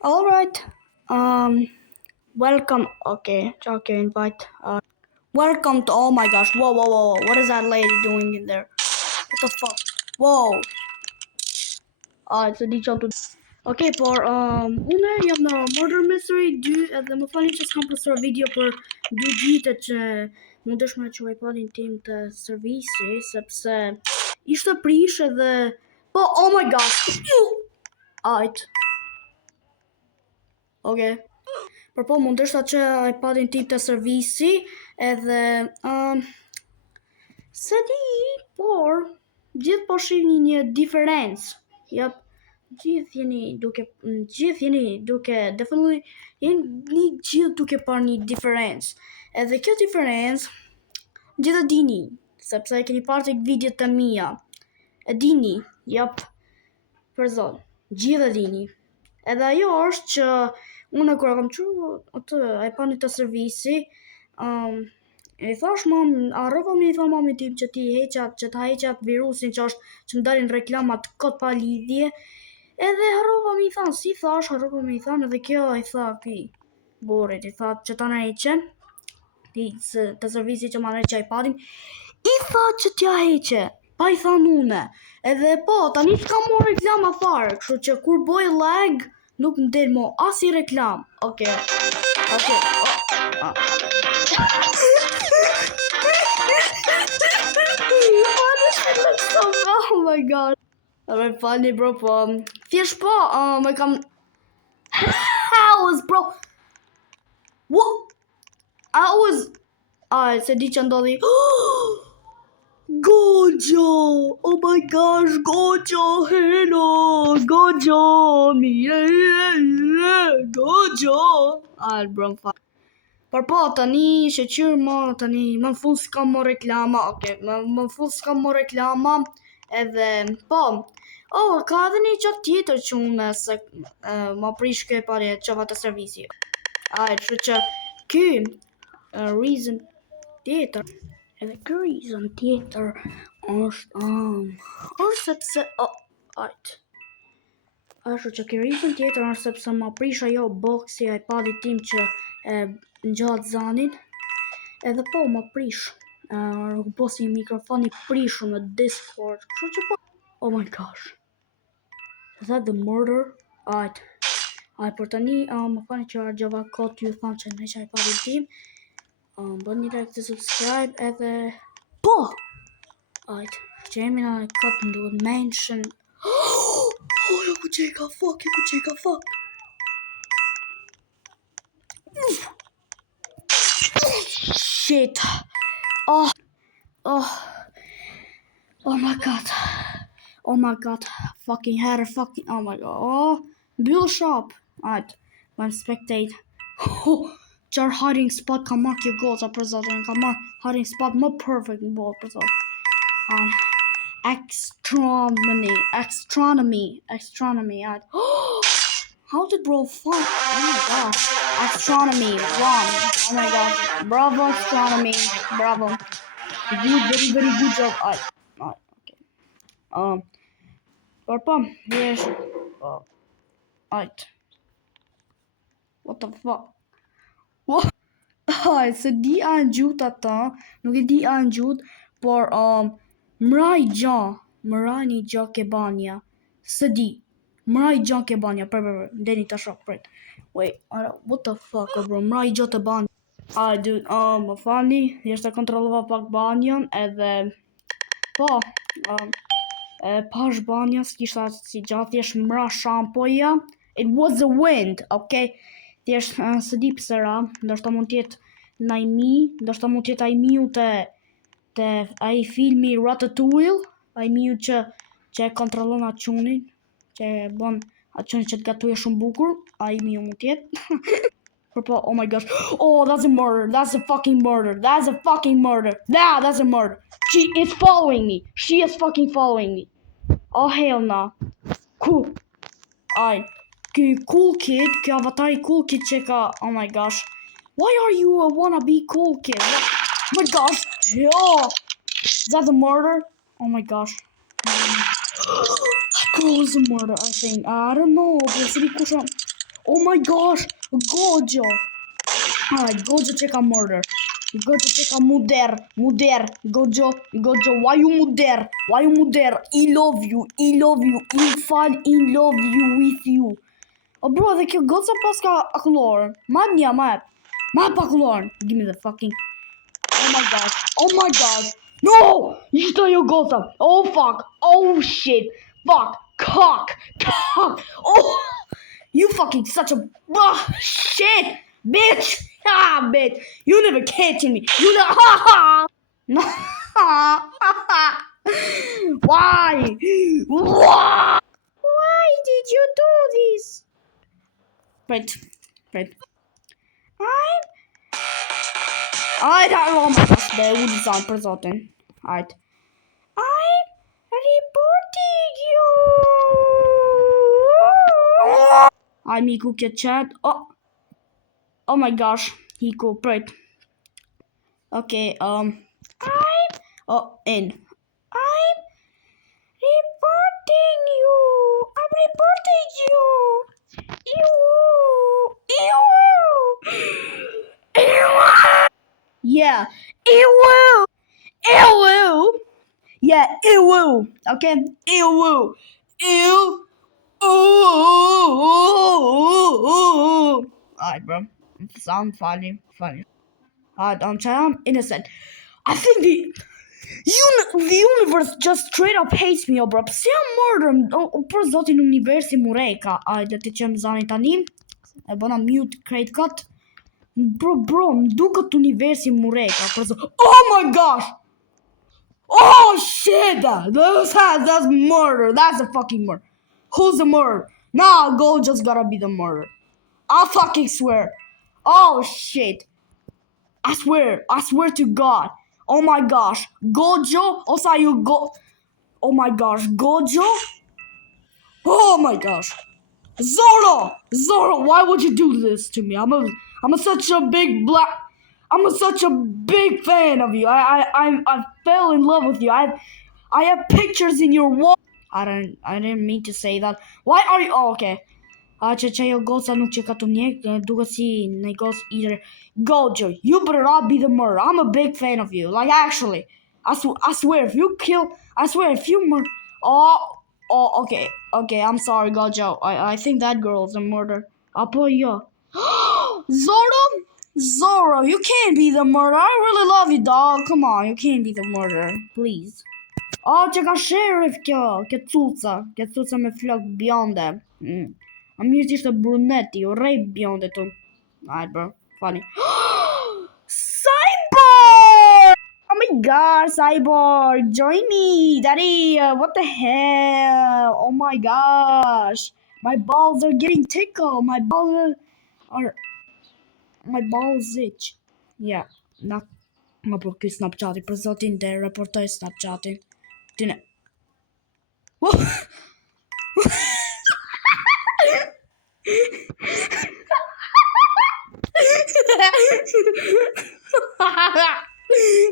All right. Welcome. Okay, invite. Welcome to. Oh my gosh. Whoa. What is that lady doing in there? What the fuck? Whoa. It's a digital to. Okej, unë jam në Murder Mystery 2 edhe më falni që s'kam postuar video për 2 ditë që mundesh me quaj iPadin tim të servisi sepse ishte prish edhe oh my gosh. Ajt. Okej. Por po mundesh ta që iPadin tim të servisi edhe se di, por gjithë po shihni një diferencë. Jep. Gjithë jeni duke definitely jeni gjithë duke parë një diferencë. Edhe kjo diferencë gjithë e dini, sepse keni parë tek videot e mia. E dini, jap, për zot, gjithë e dini. Edhe ajo është që unë kur kam çuar atë iPadin të servisi, e thash harrova me i tha mamit tim që ta heqat virusin që më dalin reklamat kot pa lidhje. Edhe harrova me i than edhe kjo i tha ky burrit, i tha që ta na heqe të servisi që ma heqe iPadin, i tha që t'ja heqe, pa i than une, edhe po, tani s'kam mo reklama fare, kështu që kur boj lag, nuk më del mo as i reklam. Okej. Oh my god. Alright, funny bro, thjesht po, me kam house bro. What? Se di që ndodhi. Gojo! Oh my gosh, Gojo, hello, Gojo, Gojo. Bro, por po, tani sheqyr tani më në fund s'kam mo reklama, më në fund s'kam mo reklama, edhe po, ka edhe një qatë tjetër që unë se ma prish kjo e pare qava të servisi. Kështu që ky reason tjetër, edhe ky reason tjetër është sepse kështu që ky reason tjetër është sepse ma prish ajo boksi e iPadit tim që ngjatë zanin, edhe po ma prish. Posi mikrofon i prishur në Discord, kështu që po. Oh my gosh. Is that the murder? Por tani më fani që argjova kot ju thanë që në heqa iPadin tim. Bëni like të subscribe edhe po. Që jemi në kot në duhet mention. Jo ku qeka fuck. Shit. Oh my god. Fucking hater, oh my god. Build shop. I'm spectate. Qar hiding spot ka marrë kjo goza për zotin. Ka marrë hiding spot më perfect në botë për zotin. Astronomy. How did bro find? Oh my gosh. Astronomy. Wrong. Oh my god. Bravo, astronomy. Bravo. Very good job. Okay. Yes. What the fuck? What? Se di a në gjut ata, nuk e di a në gjut, por mraj një gja ke banja. Se di, mraj gja ke banja, ndeni të shok, prit. Wait, what the fuck, bro, mraj gja të banja. Dude, më fani, jeshtë të kontrollova pak banjon, edhe, po, pash banja, s'kishta si gjatë, thjesht mra shampoja. It was the wind, okay? Thjesht së di pse ra, ndoshta mund tjetë Naimi, ndoshta mund tjetë Aimiu të ai filmi Ratatouille, Aimiu që e kontrollon atë qunin, që e bon atë qunin që të gatuje shumë bukur, Aimiu mund tjetë. Po, oh my gosh, that's a murder, that's a fucking murder. That's a murder. She is following me. Oh hell no. Cool. Cool kid, kjo avatari cool kid që ka, oh my gosh. Why are you a wannabe cool kid? Oh my gosh, is that the murder? Oh my gosh. That girl is a murder, I think. I don't know, Oh my gosh, Gojo. Gojo check a murder. Gojo check a muder. Gojo, why you muder? I love you. I fall in love you with you. Oh bro, dhe kjo goca pas ka akullor. Ma pa akullor. Give me the fucking. Oh my god. No! Ishte jo goca. Oh fuck. Oh shit. Fuck. Cock. Oh. You fucking such a shit, bitch. Bitch. You never catching me. You never. No. Why? Why did you do this? Wait. I don't know my gosh, det är ointressant på såten. Right. I'm reporting you. I'm Hiku chat. Oh my gosh, Hiku, right. Okay, in. I'm reporting you. Yeah. Ew. Yeah, ew. Okay, ew. Alright, bro. I'm funny. I'm innocent. I think the universe just straight up hates me, bro. Pse jam murder? Për zotin universi mureka. Ajde ti qem zani tani. E bëna mute create cut. Bro, m'duket universi mureka. Oh my gosh! Oh shit! That's murder. That's a fucking murder. Who's the murderer? Nah, Go just gotta be the murderer. I fucking swear. Oh shit. I swear to God. Oh my gosh. Gojo, also you go. Oh my gosh. Gojo. Oh my gosh. Zoro, why would you do this to me? I'm such a big such a big fan of you. I fell in love with you. I have pictures in your wall. I didn't mean to say that. Why are you? Oh, okay. Që ajo goca nuk që ka të mjek, duket si në goc either. Gojo, you better not be the murderer. I'm a big fan of you. Like actually, I swear if you kill, murder. Okay. I'm sorry, Gojo. I think that girl's a murderer. Apo yo. Zoro, you can't be the murderer. I really love you, dog. Come on, you can't be the murderer, please. Që ka sheriff kjo cuca me flok bjonde. A mirë që ishte bruneti, o rej bjonde të. Alright, bro, funny. Cyborg! Oh my god, Cyborg, join me, daddy. What the hell? Oh my gosh, my balls are getting tickled. My balls itch. Yeah, ma po ky Snapchati, për zotin dhe reportoj Snapchatin. Tine.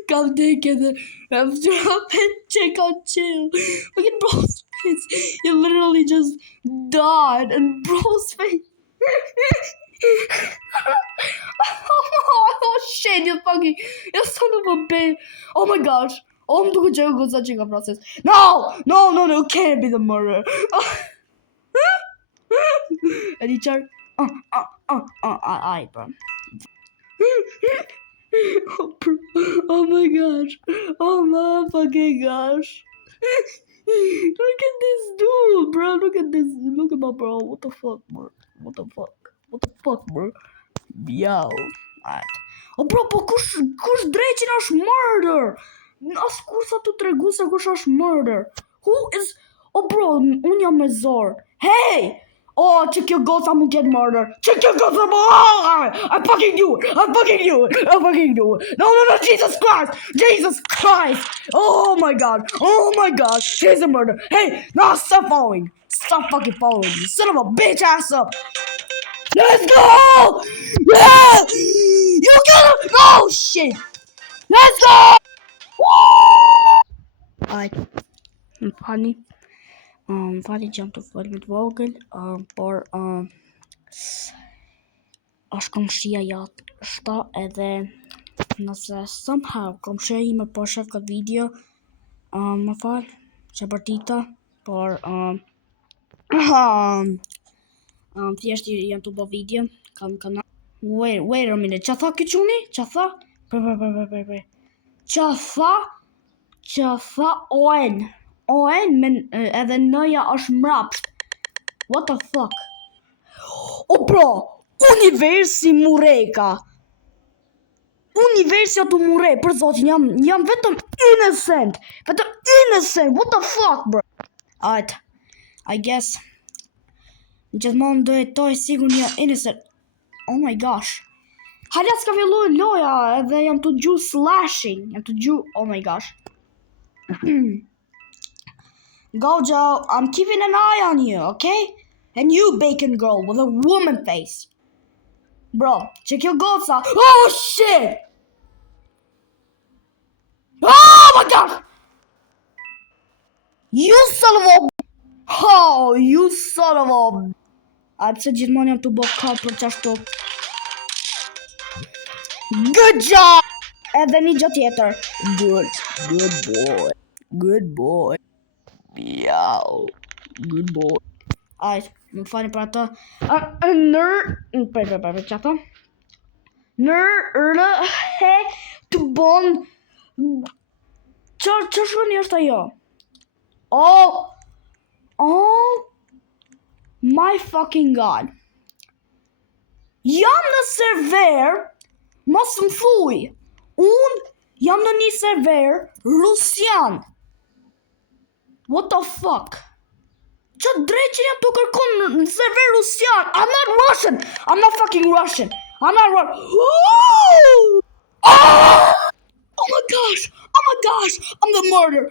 Come take it. After check out chill. Look at bro's face. He literally just died, and bro's face. Oh shit! You son of a bitch! Oh my gosh! Oh, I'm doing a such a process. No! You can't be the murderer. And he tried. Bro. Oh my gosh. Oh my fucking gosh. Look at this dude, bro. Look at my bro. What the fuck, bro? Yo. Alright. Oh bro, po kush dreqin është murder? As kur sa tu tregu se kush është murder? Who is... Oh bro, unë jam me zor. Hey! Oh, check your goals, I'm gonna get murdered. Check your goals, I fucking do it. No, Jesus Christ. Oh my God. Here's a murder. Hey, no, stop following. Stop fucking following me. Son of a bitch ass up. Let's go! Yeah! You gotta... Oh, shit. Let's go! Woo! Alright. Funny. Funny jumped off with Vogel. Or është komshia jashta edhe nëse somehow komshia ime po shef këtë video, më fal, që për tita, por thjesht jam të bo video, kam kanal. Wait a minute, qa tha ky quni? Qa tha? Pre. Qa tha ON edhe nëja është mrapsht. What the fuck? O bro, universi Mureka. Universi ato Murej, për zotin, jam vetëm innocent. What the fuck, bro? Alright, I guess. Gjithmonë do jetoj sigur një innocent. Oh my gosh. Hajde s'ka fillu loja edhe jam të gju slashing. Oh my gosh. Go Joe, I'm keeping an eye on you, okay? And you bacon girl with a woman face. Bro, check your goca. Oh shit! Oh my gosh! You son of a... Oh, you son of a... A pse gjithmonë jam të bo kap për qashtu. Good job! Edhe një gjë tjetër. Good boy. Yow. Good boy. Ajt, më fani për ato. Qata? He të bon... Qa shkoni është ajo? Oh my fucking god. Jam në server, mos më thuj. Unë jam në një server rusian. What the fuck? Qa dreqin jam të kërkon në server rusian? I'm not Russian. I'm not fucking Russian. I'm not Russian. Oh my gosh. I'm the murder.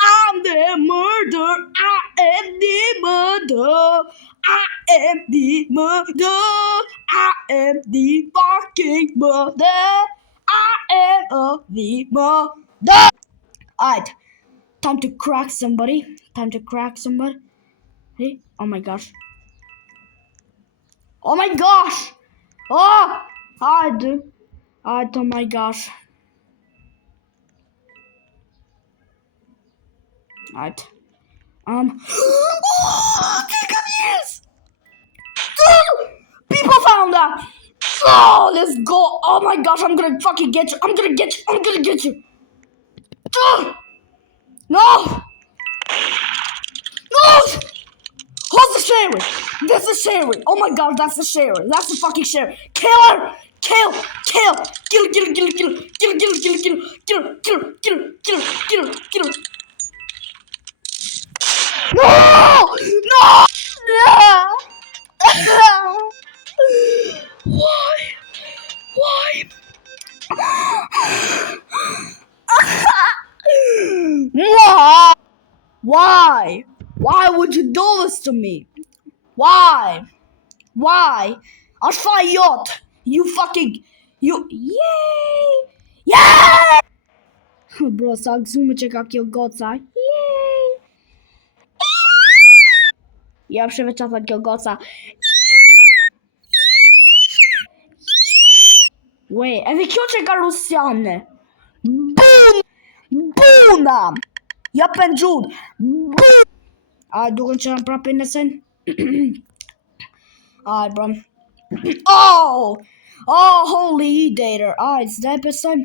I am the murder. I am the fucking murder. I am the murder. Alright. Time to crack somebody. Hey, oh my gosh. Oh my gosh. Oh my gosh. Alright. Yes! People found that! Oh, let's go! Oh my gosh, I'm gonna fucking get you! I'm gonna get you! No! Who's the sheriff? That's the sheriff! Oh my god, that's the sheriff! That's the fucking sheriff! Kill her! Kill! Kill! No! Why? Why would you do this to me? Why? I'll fire yacht. You. Yay! Bro, sa gëzume që ka kjo goca. Yay! Ja pësheve që thot kjo goca. Wait, edhe kjo që ka rusiane. Buna! Ja pen gjud. A duken që jam prapë innocent. Alright, bro. Oh, holy dater. Alright, zdaj besoj.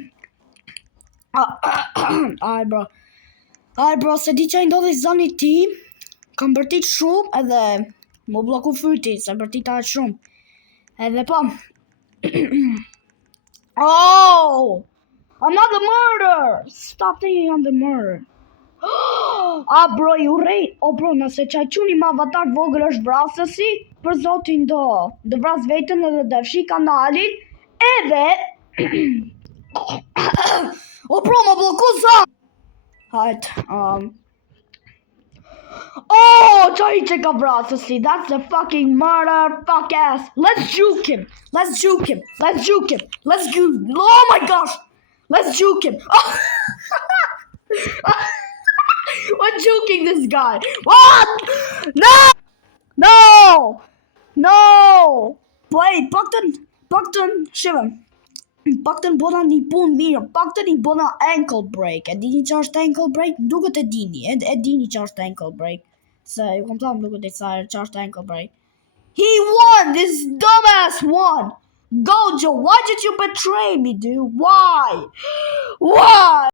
Alright, bro, se di që ndodhi zoni ti, kam bërtit shumë edhe mu bloku fryti, se bërtit atë shumë. Edhe po. Oh, I'm not the murderer. Stop thinking I'm the murderer. Bro, ju rejt. Bro, nëse qaj quni ma avatar vogël është vrasësi, për zotin do vras vetën edhe do fshi kanalin, edhe... bro, ma bloku za! Hajt, qaj që ka vrasësi, that's the fucking murder, fuck ass. Let's juke him. Oh my gosh. Let's juke him. What juking this guy? What? No! No! Po ej, paktën, shivëm. Paktën bona një punë mirë, paktën I bona ankle break. E dini që është ankle break? Duket e dini, e dini që është ankle break. Se ju kom thënë duket e sa që është ankle break. He won! This dumbass won! Gojo, why did you betray me, dude? Why? Why?